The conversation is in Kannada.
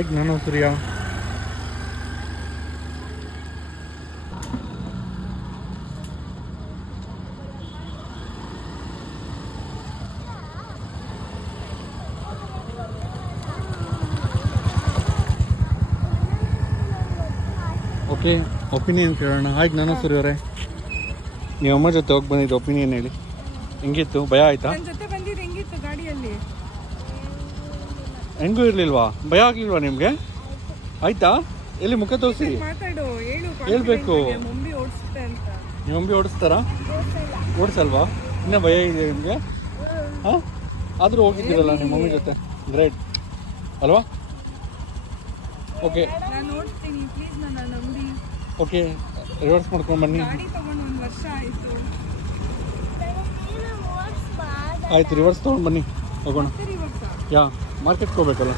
ಹೇಗೆ ನಾನು ಸೂರ್ಯ ಓಕೆ ಒಪಿನಿಯನ್ ಕೇಳೋಣ. ಹಾಗೆ ನಾನು ಸೂರ್ಯ ಅವರೇ, ನೀವು ಅಮ್ಮ ಜೊತೆ ಹೋಗಿ ಬಂದಿದ್ದು ಒಪಿನಿಯನ್ ಹೇಳಿ. ಹೆಂಗಿತ್ತು? ಭಯ ಆಯ್ತಾ? ನನ್ನ ಜೊತೆ ಬಂದಿದ್ದು ಹೆಂಗಿತ್ತು ಗಾಡಿಯಲ್ಲಿ? ಹೆಂಗೂ ಇರಲಿಲ್ವಾ? ಭಯ ಆಗಲಿಲ್ವಾ ನಿಮಗೆ? ಆಯ್ತಾ? ಎಲ್ಲಿ ಮುಖ ತೋರಿಸಿ, ಮಾತಾಡು, ಹೇಳು. ಹೇಳ್ಬೇಕು. ಮುಂಬಿ ಓಡಿಸುತ್ತೆ ಅಂತ. ನೀವು ಅಂಬಿ ಓಡಿಸ್ತಾರಾ? ಓಡಿಸಲ್ವಾ? ಇನ್ನೂ ಭಯ ಇದೆ ನಿಮಗೆ? ಹಾಂ, ಆದರೂ ಹೋಗಿದ್ದೀರಲ್ಲ ನಿಮ್ಮ ಮಮ್ಮಿ ಜೊತೆ, ಗ್ರೇಟ್ ಅಲ್ವಾ? ಓಕೆ ನಾನು ಓಡಿಸ್ತೀನಿ, ಪ್ಲೀಸ್ ನನ್ನ ನಂಬಿ. ಓಕೆ, ರಿವರ್ಸ್ ಮಾಡ್ಕೊಂಡು ಬನ್ನಿ. ಗಾಡಿ ತಗೊಂಡು 1 ವರ್ಷ ಆಯಿತು. ಆಯ್ತು, ರಿವರ್ಸ್ ತೊಗೊಂಡು ಬನ್ನಿ, ಹೋಗೋಣ. ಯಾ ಮಾರ್ಕೆಟ್ಗೆ ಹೋಗ್ಬೇಕಲ್ಲ.